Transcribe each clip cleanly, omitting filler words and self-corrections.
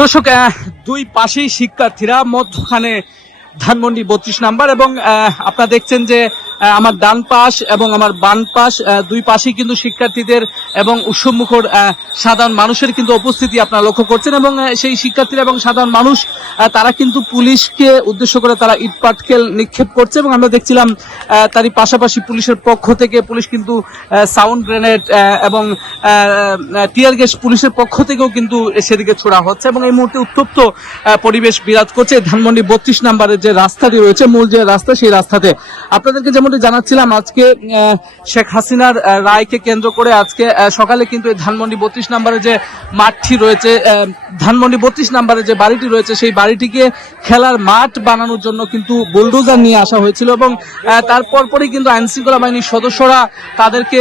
দর্শক, দুই পাশেই শিক্ষার্থীরা, মধ্যখানে ধানমন্ডি 32 নাম্বার। এবং আপনারা দেখছেন যে আমার ডান পাশ এবং আমার বাম পাশ দুই পাশেই কিন্তু শিক্ষার্থীদের এবং উৎসবমুখর সাধারণ মানুষের কিন্তু উপস্থিতি আপনারা লক্ষ্য করছেন। এবং সেই শিক্ষার্থীরা এবং সাধারণ মানুষ তারা কিন্তু পুলিশকে উদ্দেশ্য করে তারা ইট পাটকেল নিক্ষেপ করছে। এবং আমরা দেখছিলাম তারই পাশাপাশি পুলিশের পক্ষ থেকে পুলিশ কিন্তু সাউন্ড গ্রেনেড এবং টিয়ার গ্যাস পুলিশের পক্ষ থেকেও কিন্তু সেদিকে ছোড়া হচ্ছে। এবং এই মুহূর্তে উত্তপ্ত পরিবেশ বিরাজ করছে ধানমন্ডি 32 নাম্বারের যে রাস্তাটি রয়েছে, মূল যে রাস্তা, সেই রাস্তাতে। আপনাদেরকে যেমনটি জানাচ্ছিলাম, আজকে শেখ হাসিনার রায়কে কেন্দ্র করে আজকে সকালে কিন্তু এই ধানমন্ডি 32 নাম্বারের যে মাঠটি রয়েছে, ধানমন্ডি 32 নাম্বারের যে বাড়িটি রয়েছে, সেই বাড়িটিকে খেলার মাঠ বানানোর জন্য কিন্তু বুলডোজার নিয়ে আসা হয়েছিল। এবং তারপর পরই কিন্তু আইনশৃঙ্খলা বাহিনীর সদস্যরা তাদেরকে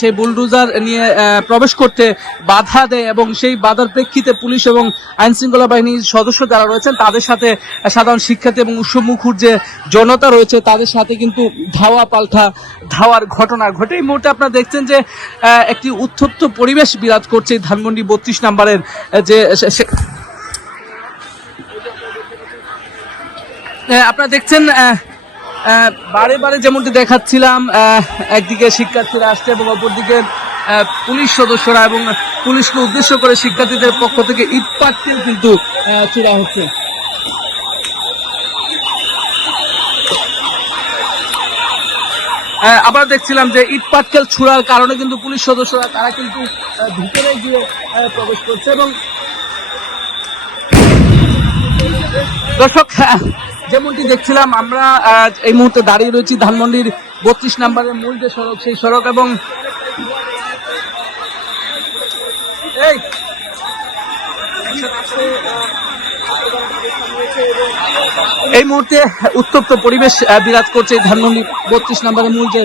সেই বুলডোজার নিয়ে প্রবেশ করতে বাধা দেয়। এবং সেই বাধার প্রেক্ষিতে পুলিশ এবং আইনশৃঙ্খলা বাহিনীর সদস্য যারা রয়েছেন তাদের সাথে সাধারণ শিক্ষার্থী এবং উৎসবমুখর যে জনতা রয়েছে তাদের সাথে কিন্তু ধাওয়া পাল্টা ধাওয়ার ঘটনা ঘটে। এই মুহূর্তে আপনারা দেখছেন যে একটি উত্তপ্ত পরিবেশ বিরাজ করছে ধানমন্ডি 32 নাম্বারের যে আপনারা দেখছেন বারে বারে যেমনটি দেখাচ্ছিলাম, একদিকে শিক্ষার্থীরা আসছে এবং অপরদিকে পুলিশ সদস্যরা, এবং পুলিশকে উদ্দেশ্য করে শিক্ষার্থীদের পক্ষ থেকে ইট পাটকেল কিন্তু ছোড়া হচ্ছে। আবার দেখছিলাম যে ইট পাটকেল ছোড়ার কারণে কিন্তু পুলিশ সদস্যরা তারা কিন্তু ভিতরে গিয়ে প্রবেশ করছে। এবং দর্শক, যেমনটি দেখছিলাম, আমরা এই মুহূর্তে দাঁড়িয়ে রয়েছি ধানমন্ডির 32 নাম্বারের মূল যে সড়ক, সেই সড়ক। এবং এই মুহূর্তে উত্তপ্ত পরিবেশ বিরাজ করছে ধানমন্ডি 32 নাম্বারের মূল যে